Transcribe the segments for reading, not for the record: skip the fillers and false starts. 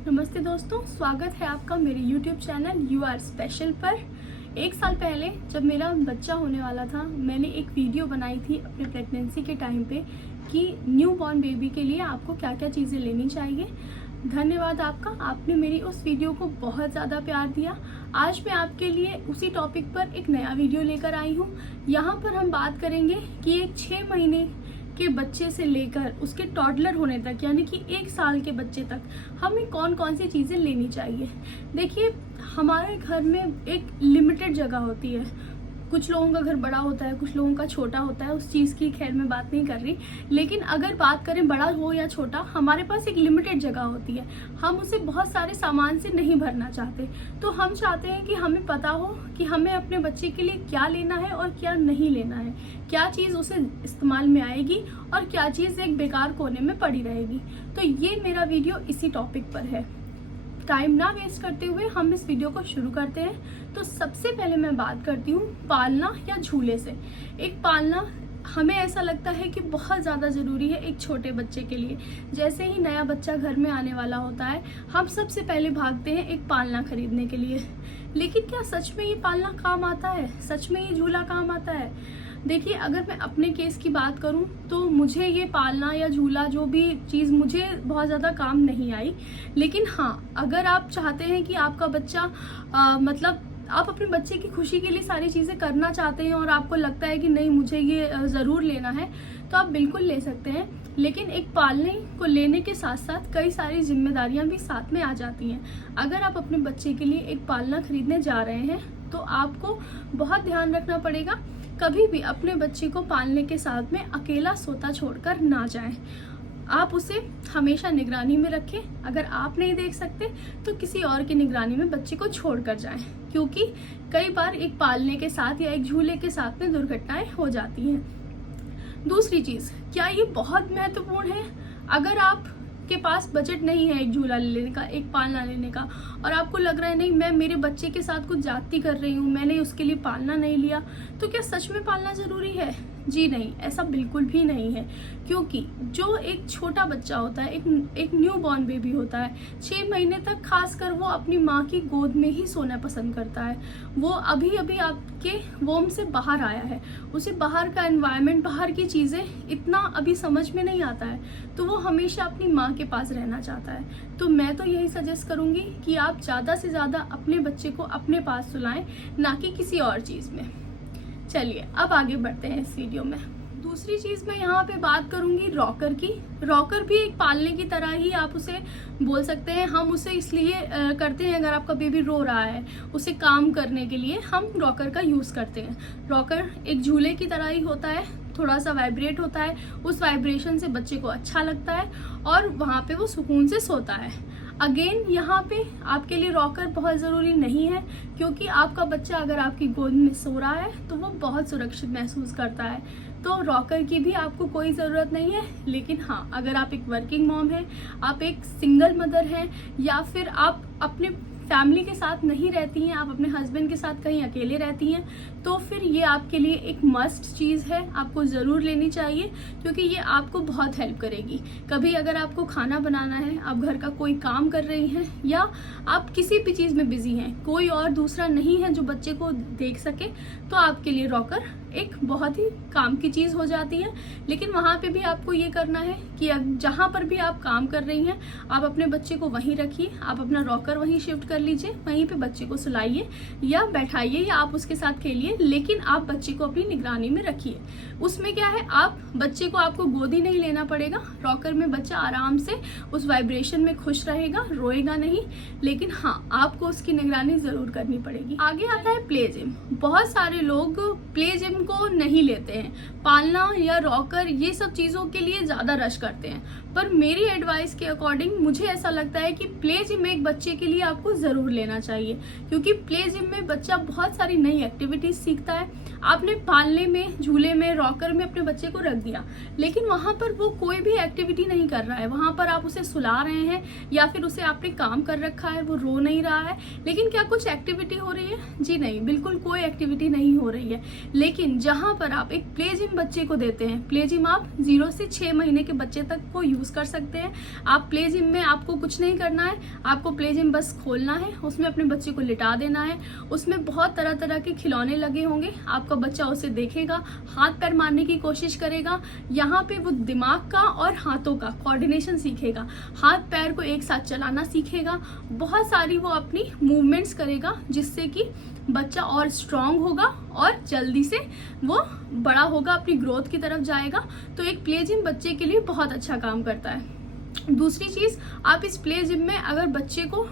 नमस्ते दोस्तों, स्वागत है आपका मेरे YouTube channel you are special पर। एक साल पहले जब मेरा बच्चा होने वाला था, मैंने एक वीडियो बनाई थी अपने प्रेगनेंसी के टाइम पे कि न्यू बॉर्न बेबी के लिए आपको क्या क्या चीज़ें लेनी चाहिए। धन्यवाद आपका, आपने मेरी उस वीडियो को बहुत ज़्यादा प्यार दिया। आज मैं आपके लिए उसी टॉपिक पर एक नया वीडियो लेकर आई हूँ। यहाँ पर हम बात करेंगे कि एक 6 महीने के बच्चे से लेकर उसके टॉडलर होने तक, यानी कि 1 साल के बच्चे तक हमें कौन कौन सी चीज़ें लेनी चाहिए। देखिए, हमारे घर में एक लिमिटेड जगह होती है। कुछ लोगों का घर बड़ा होता है, कुछ लोगों का छोटा होता है, उस चीज़ की खैर मैं बात नहीं कर रही। लेकिन अगर बात करें बड़ा हो या छोटा, हमारे पास एक लिमिटेड जगह होती है। हम उसे बहुत सारे सामान से नहीं भरना चाहते। तो हम चाहते हैं कि हमें पता हो कि हमें अपने बच्चे के लिए क्या लेना है और क्या नहीं लेना है, क्या चीज़ उसे इस्तेमाल में आएगी और क्या चीज़ एक बेकार कोने में पड़ी रहेगी। तो ये मेरा वीडियो इसी टॉपिक पर है। टाइम ना वेस्ट करते हुए हम इस वीडियो को शुरू करते हैं। तो सबसे पहले मैं बात करती हूँ पालना या झूले से। एक पालना हमें ऐसा लगता है कि बहुत ज़्यादा ज़रूरी है एक छोटे बच्चे के लिए। जैसे ही नया बच्चा घर में आने वाला होता है, हम सबसे पहले भागते हैं एक पालना खरीदने के लिए। लेकिन क्या सच में ये पालना काम आता है? सच में ये झूला काम आता है? देखिए, अगर मैं अपने केस की बात करूं तो मुझे ये पालना या झूला, जो भी चीज़, मुझे बहुत ज़्यादा काम नहीं आई। लेकिन हाँ, अगर आप चाहते हैं कि आपका बच्चा मतलब आप अपने बच्चे की खुशी के लिए सारी चीज़ें करना चाहते हैं और आपको लगता है कि नहीं, मुझे ये ज़रूर लेना है, तो आप बिल्कुल ले सकते हैं। लेकिन एक पालने को लेने के साथ साथ कई सारी जिम्मेदारियां भी साथ में आ जाती हैं। अगर आप अपने बच्चे के लिए एक पालना खरीदने जा रहे हैं तो आपको बहुत ध्यान रखना पड़ेगा। कभी भी अपने बच्चे को पालने के साथ में अकेला सोता छोड़कर ना जाएं। आप उसे हमेशा निगरानी में रखें। अगर आप नहीं देख सकते तो किसी और की निगरानी में बच्चे को छोड़कर जाएं, क्योंकि कई बार एक पालने के साथ या एक झूले के साथ में दुर्घटनाएं हो जाती हैं। दूसरी चीज़, क्या ये बहुत महत्वपूर्ण है? अगर आप के पास बजट नहीं है एक झूला लेने का, एक पालना लेने का, और आपको लग रहा है नहीं, मैं मेरे बच्चे के साथ कुछ ज्यादती कर रही हूँ, मैंने उसके लिए पालना नहीं लिया, तो क्या सच में पालना ज़रूरी है? जी नहीं, ऐसा बिल्कुल भी नहीं है। क्योंकि जो एक छोटा बच्चा होता है, एक न्यू बॉर्न बेबी होता है, 6 महीने तक खासकर वो अपनी माँ की गोद में ही सोना पसंद करता है। वो अभी अभी आपके वोम से बाहर आया है, उसे बाहर का एनवायरनमेंट, बाहर की चीज़ें इतना अभी समझ में नहीं आता है, तो वो हमेशा अपनी माँ के पास रहना चाहता है। तो मैं तो यही सजेस्ट करूँगी कि आप ज़्यादा से ज़्यादा अपने बच्चे को अपने पास सुलाएं, ना कि किसी और चीज़ में। चलिए, अब आगे बढ़ते हैं इस वीडियो में। दूसरी चीज़ मैं यहाँ पे बात करूँगी रॉकर की। रॉकर भी एक पालने की तरह ही आप उसे बोल सकते हैं। हम उसे इसलिए करते हैं, अगर आपका बेबी रो रहा है, उसे काम करने के लिए हम रॉकर का यूज़ करते हैं। रॉकर एक झूले की तरह ही होता है, थोड़ा सा वाइब्रेट होता है। उस वाइब्रेशन से बच्चे को अच्छा लगता है और वहाँ पे वो सुकून से सोता है। अगेन, यहाँ पे आपके लिए रॉकर बहुत ज़रूरी नहीं है, क्योंकि आपका बच्चा अगर आपकी गोद में सो रहा है तो वो बहुत सुरक्षित महसूस करता है। तो रॉकर की भी आपको कोई ज़रूरत नहीं है। लेकिन हाँ, अगर आप एक वर्किंग मॉम हैं, आप एक सिंगल मदर हैं, या फिर आप अपने फैमिली के साथ नहीं रहती हैं, आप अपने हस्बैंड के साथ कहीं अकेले रहती हैं, तो फिर ये आपके लिए एक मस्ट चीज़ है, आपको ज़रूर लेनी चाहिए, क्योंकि ये आपको बहुत हेल्प करेगी। कभी अगर आपको खाना बनाना है, आप घर का कोई काम कर रही हैं, या आप किसी भी चीज़ में बिजी हैं, कोई और दूसरा नहीं है जो बच्चे को देख सके, तो आपके लिए रॉकर एक बहुत ही काम की चीज़ हो जाती है। लेकिन वहाँ पे भी आपको ये करना है कि जहाँ पर भी आप काम कर रही हैं, आप अपने बच्चे को वहीं रखिए, आप अपना रॉकर वहीं शिफ्ट कर लीजिए, वहीं पे बच्चे को सुलाइए या बैठाइए, या आप उसके साथ खेलिए, लेकिन आप बच्चे को अपनी निगरानी में रखिए। उसमें क्या है, आप बच्चे को, आपको गोदी नहीं लेना पड़ेगा। रॉकर में बच्चा आराम से उस वाइब्रेशन में खुश रहेगा, रोएगा नहीं। लेकिन हाँ, आपको उसकी निगरानी ज़रूर करनी पड़ेगी। आगे आता है प्ले जिम। बहुत सारे लोग प्ले जिम को नहीं लेते हैं, पालना या रॉकर ये सब चीज़ों के लिए ज़्यादा रश करते हैं। पर मेरी एडवाइस के अकॉर्डिंग मुझे ऐसा लगता है कि प्ले जिम एक बच्चे के लिए आपको ज़रूर लेना चाहिए, क्योंकि प्ले जिम में बच्चा बहुत सारी नई एक्टिविटीज़ सीखता है। आपने पालने में, झूले में, रॉकर में अपने बच्चे को रख दिया, लेकिन वहाँ पर वो कोई भी एक्टिविटी नहीं कर रहा है। वहाँ पर आप उसे सुला रहे हैं या फिर उसे आपने काम कर रखा है, वो रो नहीं रहा है, लेकिन क्या कुछ एक्टिविटी हो रही है? जी नहीं, बिल्कुल कोई एक्टिविटी नहीं हो रही है। लेकिन जहाँ पर आप एक प्ले जिम बच्चे को देते हैं, प्ले जिम आप 0 से 6 महीने के बच्चे तक को यूज यूज़ कर सकते हैं। आप प्ले जिम में आपको कुछ नहीं करना है, आपको प्ले जिम बस खोलना है, उसमें अपने बच्चे को लिटा देना है। उसमें बहुत तरह तरह के खिलौने लगे होंगे, आपका बच्चा उसे देखेगा, हाथ पैर मारने की कोशिश करेगा। यहाँ पे वो दिमाग का और हाथों का कोऑर्डिनेशन सीखेगा, हाथ पैर को एक साथ चलाना सीखेगा, बहुत सारी वो अपनी मूवमेंट्स करेगा, जिससे कि बच्चा और स्ट्रांग होगा और जल्दी से वो बड़ा होगा, अपनी ग्रोथ की तरफ जाएगा। तो एक प्ले जिम बच्चे के लिए बहुत अच्छा काम करता है। दूसरी चीज़, आप इस प्ले जिम में अगर बच्चे को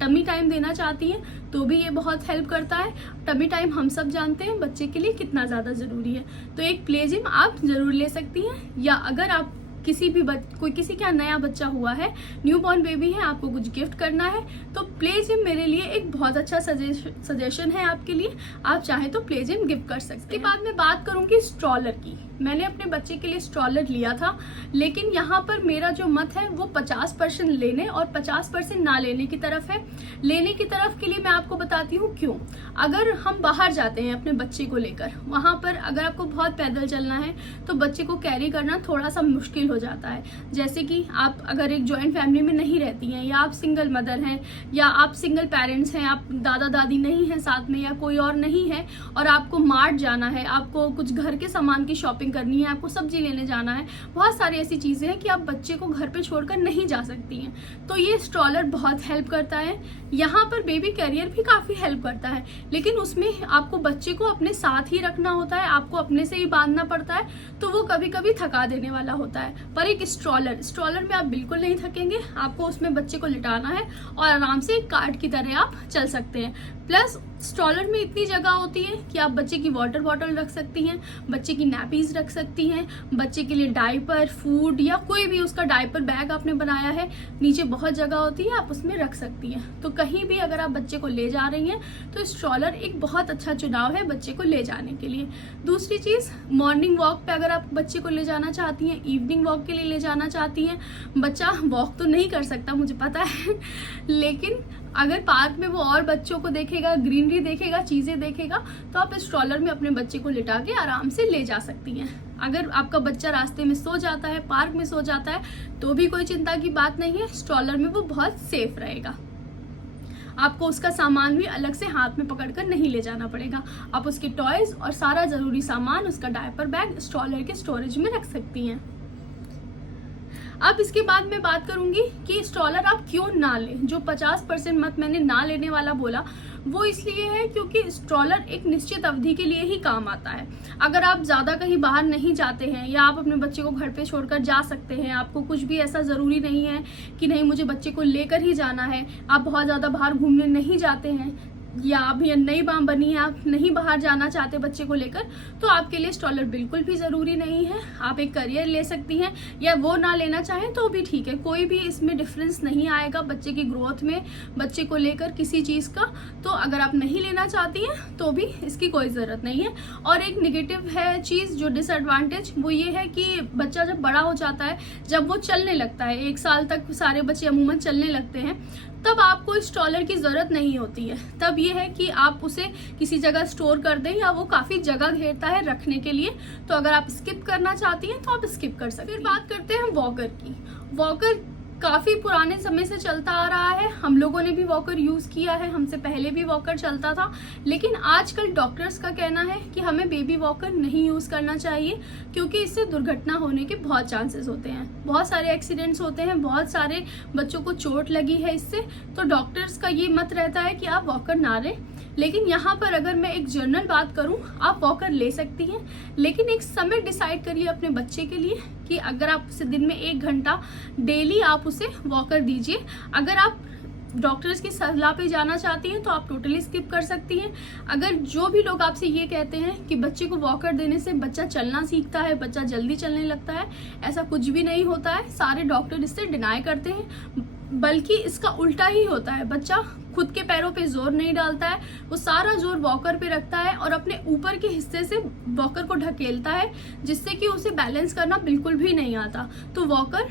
टमी टाइम देना चाहती हैं तो भी ये बहुत हेल्प करता है। टमी टाइम हम सब जानते हैं बच्चे के लिए कितना ज़्यादा ज़रूरी है, तो एक प्ले जिम आप ज़रूर ले सकती हैं। या अगर आप किसी का नया बच्चा हुआ है, न्यूबॉर्न बेबी है, आपको कुछ गिफ्ट करना है, तो प्ले जिम मेरे लिए एक बहुत अच्छा सजेशन है आपके लिए। आप चाहे तो प्ले जिम गिफ्ट कर सकते हैं। इसके बाद मैं बात करूंगी स्ट्रॉलर की। मैंने अपने बच्चे के लिए स्ट्रॉलर लिया था, लेकिन यहाँ पर मेरा जो मत है वो 50% लेने और 50% ना लेने की तरफ है। लेने की तरफ के लिए मैं आपको बताती हूँ क्यों। अगर हम बाहर जाते हैं अपने बच्चे को लेकर, वहाँ पर अगर आपको बहुत पैदल चलना है तो बच्चे को कैरी करना थोड़ा सा मुश्किल हो जाता है। जैसे कि आप अगर एक जॉइंट फैमिली में नहीं रहती हैं, या आप सिंगल मदर हैं, या आप सिंगल पेरेंट्स हैं, आप दादा दादी नहीं हैं साथ में, या कोई और नहीं है, और आपको मार्ट जाना है, आपको कुछ घर के सामान की शॉपिंग करनी है, आपको सब्जी लेने जाना है, बहुत सारी ऐसी चीज़ें हैं कि आप बच्चे को घर पे छोड़कर नहीं जा सकती हैं, तो ये स्ट्रॉलर बहुत हेल्प करता है। यहाँ पर बेबी कैरियर भी काफ़ी हेल्प करता है, लेकिन उसमें आपको बच्चे को अपने साथ ही रखना होता है, आपको अपने से ही बांधना पड़ता है, तो वो कभी कभी थका देने वाला होता है। पर एक स्ट्रॉलर में आप बिल्कुल नहीं थकेंगे, आपको उसमें बच्चे को लिटाना है और आराम से एक कार्ट की तरह आप चल सकते हैं। प्लस स्ट्रॉलर में इतनी जगह होती है कि आप बच्चे की वाटर बॉटल रख सकती हैं, बच्चे की नैपीज रख सकती हैं, बच्चे के लिए डायपर, फूड, या कोई भी उसका डायपर बैग आपने बनाया है, नीचे बहुत जगह होती है, आप उसमें रख सकती हैं। तो कहीं भी अगर आप बच्चे को ले जा रही हैं तो स्ट्रॉलर एक बहुत अच्छा चुनाव है बच्चे को ले जाने के लिए। दूसरी चीज़, मॉर्निंग वॉक पे अगर आप बच्चे को ले जाना चाहती हैं, इवनिंग वॉक के लिए ले जाना चाहती हैं, बच्चा वॉक तो नहीं कर सकता मुझे पता है लेकिन अगर पार्क में वो और बच्चों को देखेगा, ग्रीनरी देखेगा, चीज़ें देखेगा, तो आप स्ट्रॉलर में अपने बच्चे को लिटा के आराम से ले जा सकती हैं। अगर आपका बच्चा रास्ते में सो जाता है, पार्क में सो जाता है, तो भी कोई चिंता की बात नहीं है, स्ट्रॉलर में वो बहुत सेफ रहेगा। आपको उसका सामान भी अलग से हाथ में पकड़कर नहीं ले जाना पड़ेगा, आप उसके टॉयज और सारा ज़रूरी सामान, उसका डायपर बैग स्ट्रॉलर के स्टोरेज में रख सकती हैं। अब इसके बाद मैं बात करूंगी कि स्ट्रॉलर आप क्यों ना लें। जो 50% मत मैंने ना लेने वाला बोला, वो इसलिए है क्योंकि स्ट्रॉलर एक निश्चित अवधि के लिए ही काम आता है। अगर आप ज़्यादा कहीं बाहर नहीं जाते हैं, या आप अपने बच्चे को घर पे छोड़कर जा सकते हैं, आपको कुछ भी ऐसा ज़रूरी नहीं है कि नहीं मुझे बच्चे को लेकर ही जाना है, आप बहुत ज़्यादा बाहर घूमने नहीं जाते हैं, या अभी नई मां बनी है, आप नहीं बाहर जाना चाहते बच्चे को लेकर, तो आपके लिए स्ट्रॉलर बिल्कुल भी ज़रूरी नहीं है। आप एक करियर ले सकती हैं, या वो ना लेना चाहें तो भी ठीक है, कोई भी इसमें डिफरेंस नहीं आएगा बच्चे की ग्रोथ में, बच्चे को लेकर किसी चीज़ का। तो अगर आप नहीं लेना चाहती हैं तो भी इसकी कोई ज़रूरत नहीं है। और एक निगेटिव है चीज़, जो डिसएडवांटेज, वो ये है कि बच्चा जब बड़ा हो जाता है, जब वो चलने लगता है, 1 साल तक सारे बच्चे अमूमन चलने लगते हैं, तब आपको स्ट्रॉलर की ज़रूरत नहीं होती है। तब ये है कि आप उसे किसी जगह स्टोर कर दें, या वो काफ़ी जगह घेरता है रखने के लिए, तो अगर आप स्किप करना चाहती हैं तो आप स्किप कर सकते हैं। फिर बात करते हैं वॉकर की। वॉकर काफ़ी पुराने समय से चलता आ रहा है, हम लोगों ने भी वॉकर यूज़ किया है, हमसे पहले भी वॉकर चलता था, लेकिन आजकल डॉक्टर्स का कहना है कि हमें बेबी वॉकर नहीं यूज़ करना चाहिए, क्योंकि इससे दुर्घटना होने के बहुत चांसेस होते हैं, बहुत सारे एक्सीडेंट्स होते हैं, बहुत सारे बच्चों को चोट लगी है इससे। तो डॉक्टर्स का ये मत रहता है कि आप वॉकर ना लें। लेकिन यहाँ पर अगर मैं एक जनरल बात करूँ, आप वॉकर ले सकती हैं, लेकिन एक समय डिसाइड करिए अपने बच्चे के लिए कि अगर आप उसे दिन में 1 घंटा डेली आप उसे वॉकर दीजिए। अगर आप डॉक्टर्स की सलाह पे जाना चाहती हैं तो आप टोटली स्किप कर सकती हैं। अगर जो भी लोग आपसे ये कहते हैं कि बच्चे को वॉकर देने से बच्चा चलना सीखता है, बच्चा जल्दी चलने लगता है, ऐसा कुछ भी नहीं होता है। सारे डॉक्टर इससे डिनाई करते हैं, बल्कि इसका उल्टा ही होता है। बच्चा खुद के पैरों पे जोर नहीं डालता है, वो सारा जोर वॉकर पे रखता है और अपने ऊपर के हिस्से से वॉकर को ढकेलता है, जिससे कि उसे बैलेंस करना बिल्कुल भी नहीं आता। तो वॉकर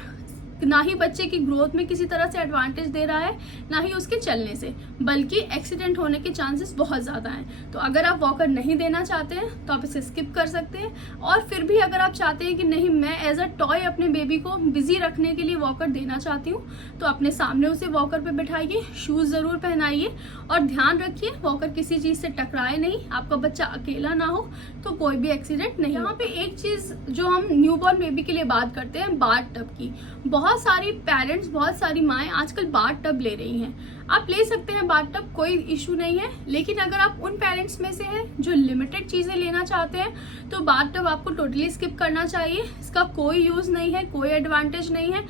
ना ही बच्चे की ग्रोथ में किसी तरह से एडवांटेज दे रहा है, ना ही उसके चलने से, बल्कि एक्सीडेंट होने के चांसेस बहुत ज़्यादा हैं। तो अगर आप वॉकर नहीं देना चाहते हैं तो आप इसे स्किप कर सकते हैं। और फिर भी अगर आप चाहते हैं कि नहीं, मैं एज अ टॉय अपने बेबी को बिजी रखने के लिए वॉकर देना चाहती हूँ, तो अपने सामने उसे वॉकर पे बैठाइए, शूज़ ज़रूर पहनाइए और ध्यान रखिए वॉकर किसी चीज़ से टकराए नहीं, आपका बच्चा अकेला ना हो, तो कोई भी एक्सीडेंट नहीं। यहाँ पे एक चीज़ जो हम न्यूबॉर्न बेबी के लिए बात करते हैं, बाथ टब की। बहुत सारी पेरेंट्स, बहुत सारी माएँ आजकल बाथ टब ले रही हैं। आप ले सकते हैं बाथ टब, कोई इशू नहीं है, लेकिन अगर आप उन पेरेंट्स में से हैं जो लिमिटेड चीज़ें लेना चाहते हैं तो बाथ टब आपको टोटली स्किप करना चाहिए। इसका कोई यूज़ नहीं है, कोई एडवांटेज नहीं है।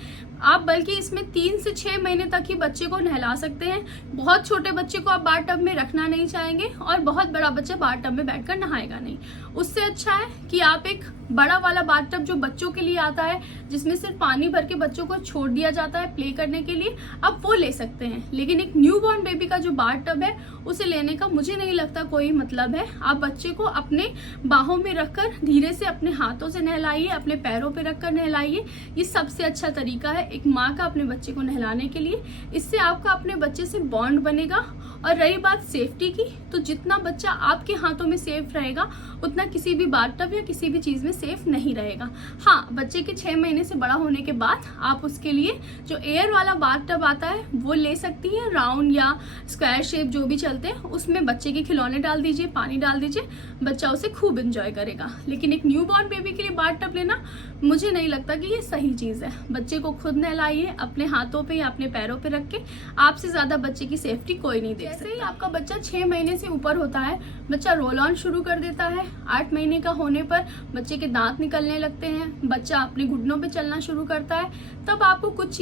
आप बल्कि इसमें 3 से 6 महीने तक ही बच्चे को नहला सकते हैं। बहुत छोटे बच्चे को आप बाथ टब में रखना नहीं चाहेंगे और बहुत बड़ा बच्चा बाथ टब में बैठकर नहाएगा नहीं। उससे अच्छा है कि आप एक बड़ा वाला बाथ टब जो बच्चों के लिए आता है, जिसमें सिर्फ पानी भर के बच्चों को छोड़ दिया जाता है प्ले करने के लिए, आप वो ले सकते हैं। लेकिन एक न्यूबॉर्न बेबी का जो बाथ टब है उसे लेने का मुझे नहीं लगता कोई मतलब है। आप बच्चे को अपने बाहों में रखकर धीरे से अपने हाथों से नहलाइए, अपने पैरों पे रखकर नहलाइए। ये सबसे अच्छा तरीका है एक माँ का अपने बच्चे को नहलाने के लिए। इससे आपका अपने बच्चे से बॉन्ड बनेगा। और रही बात सेफ्टी की, तो जितना बच्चा आपके हाथों में सेफ रहेगा उतना किसी भी बाथ टब या किसी भी चीज़ में सेफ नहीं रहेगा। हाँ, बच्चे के 6 महीने से बड़ा होने के बाद आप उसके लिए जो एयर वाला बाथ टब आता है वो ले सकती हैं, राउंड या स्क्वायर शेप जो भी चलते हैं। उसमें बच्चे के खिलौने डाल दीजिए, पानी डाल दीजिए, बच्चा उसे खूब इंजॉय करेगा। लेकिन एक न्यूबॉर्न बेबी के लिए बाथ टब लेना मुझे नहीं लगता कि ये सही चीज़ है। बच्चे को खुद नहलाइए अपने हाथों पे या अपने पैरों पे रख के, आपसे ज़्यादा बच्चे की सेफ्टी कोई नहीं देख सकता। जैसे ही आपका बच्चा 6 महीने से ऊपर होता है, बच्चा रोल ऑन शुरू कर देता है। 8 महीने का होने पर बच्चे के दांत निकलने लगते हैं, बच्चा अपने घुटनों पे चलना शुरू करता है, तब आपको कुछ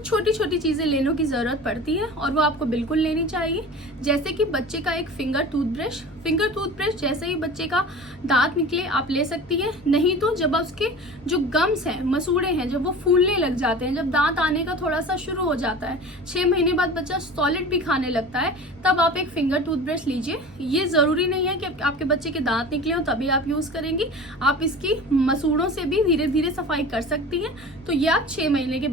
छोटी छोटी चीज़ें लेने की ज़रूरत पड़ती है और वो आपको बिल्कुल लेनी चाहिए। जैसे कि बच्चे का एक फिंगर टूथब्रश जैसे ही बच्चे का दांत निकले आप ले सकती है। नहीं तो जब उसके जो गम्स हैं, मसूड़े हैं, जब वो फूलने लग जाते हैं, जब दांत आने का थोड़ा सा शुरू हो जाता है, 6 महीने बाद बच्चा सॉलिड भी खाने लगता है, तब आप एक फिंगर टूथब्रश लीजिए। ये ज़रूरी नहीं है कि आपके बच्चे के दांत निकले हो तभी आप यूज़ करेंगी, आप इसकी मसूड़ों से भी धीरे धीरे सफाई कर सकती हैं। तो ये आप 6 महीने के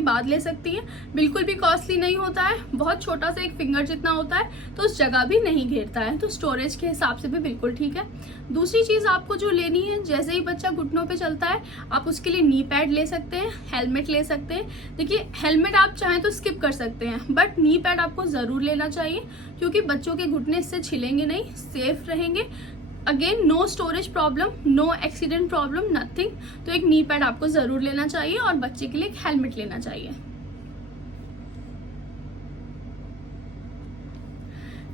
बाद ले सकती हैं। बिल्कुल भी कॉस्टली नहीं होता है, बहुत छोटा सा एक फिंगर जितना होता है, तो उस जगह भी नहीं घेरता है, तो स्टोरेज के हिसाब से भी बिल्कुल ठीक है। दूसरी चीज़ आपको जो लेनी है, जैसे ही बच्चा घुटनों पे चलता है आप उसके लिए नी पैड ले सकते हैं, हेलमेट ले सकते हैं। देखिए, हेलमेट आप चाहें तो स्किप कर सकते हैं, बट नी पैड आपको ज़रूर लेना चाहिए, क्योंकि बच्चों के घुटने इससे छिलेंगे नहीं, सेफ रहेंगे। Again, no storage problem, no accident problem, nothing. तो एक नी पैड आपको ज़रूर लेना चाहिए और बच्चे के लिए एक हेलमेट लेना चाहिए।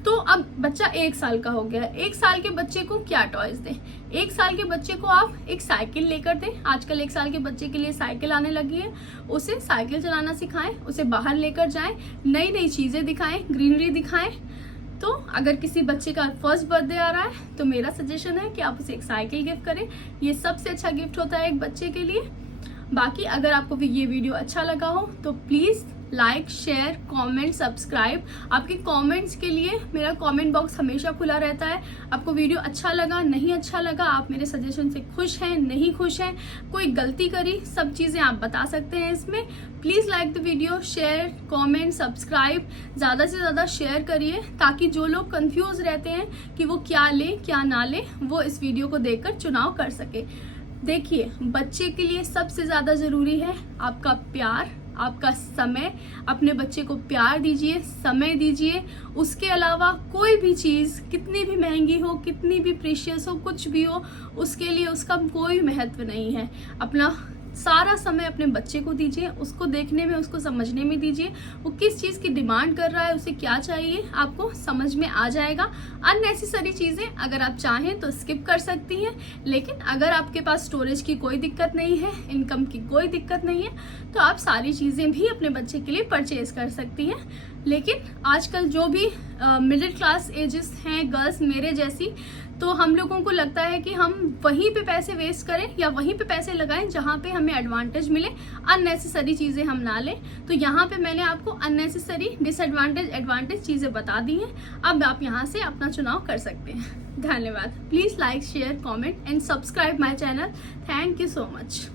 तो अब बच्चा 1 साल का हो गया है, 1 साल के बच्चे को क्या टॉयज दें? 1 साल के बच्चे को आप एक साइकिल लेकर दें। आजकल 1 साल के बच्चे के लिए साइकिल आने लगी है, उसे साइकिल चलाना सिखाएं, उसे बाहर लेकर जाएं, नई नई चीज़ें दिखाएं, ग्रीनरी दिखाएं। तो अगर किसी बच्चे का फर्स्ट बर्थडे आ रहा है तो मेरा सजेशन है कि आप उसे एक साइकिल गिफ्ट करें। ये सबसे अच्छा गिफ्ट होता है एक बच्चे के लिए। बाकी अगर आपको ये वीडियो अच्छा लगा हो तो please like, share, comment, subscribe. आपके कमेंट्स के लिए मेरा कमेंट बॉक्स हमेशा खुला रहता है। आपको वीडियो अच्छा लगा, नहीं अच्छा लगा, आप मेरे सजेशन से खुश हैं, नहीं खुश हैं, कोई गलती करी, सब चीज़ें आप बता सकते हैं इसमें। Please like the video, share, comment, subscribe, ज़्यादा से ज़्यादा शेयर करिए, ताकि जो लोग कंफ्यूज रहते हैं कि वो क्या लें क्या ना लें, वो इस वीडियो को देखकर चुनाव कर सके। देखिए, बच्चे के लिए सबसे ज़्यादा ज़रूरी है आपका प्यार, आपका समय। अपने बच्चे को प्यार दीजिए, समय दीजिए। उसके अलावा कोई भी चीज़ कितनी भी महंगी हो, कितनी भी प्रीशियस हो, कुछ भी हो, उसके लिए उसका कोई महत्व नहीं है। अपना सारा समय अपने बच्चे को दीजिए, उसको देखने में, उसको समझने में दीजिए। वो किस चीज़ की डिमांड कर रहा है, उसे क्या चाहिए, आपको समझ में आ जाएगा। अननेसेसरी चीज़ें अगर आप चाहें तो स्किप कर सकती हैं, लेकिन अगर आपके पास स्टोरेज की कोई दिक्कत नहीं है, इनकम की कोई दिक्कत नहीं है, तो आप सारी चीज़ें भी अपने बच्चे के लिए परचेज कर सकती हैं। लेकिन आजकल जो भी मिडिल क्लास एजेस हैं, गर्ल्स मेरे जैसी, तो हम लोगों को लगता है कि हम वहीं पे पैसे वेस्ट करें या वहीं पे पैसे लगाएं जहाँ पे हमें एडवांटेज मिले, अननेसेसरी चीज़ें हम ना लें। तो यहाँ पे मैंने आपको अननेसेसरी, डिसएडवांटेज, एडवांटेज चीज़ें बता दी हैं। अब आप यहाँ से अपना चुनाव कर सकते हैं। धन्यवाद। Please like, share, comment and subscribe my channel. Thank you so much.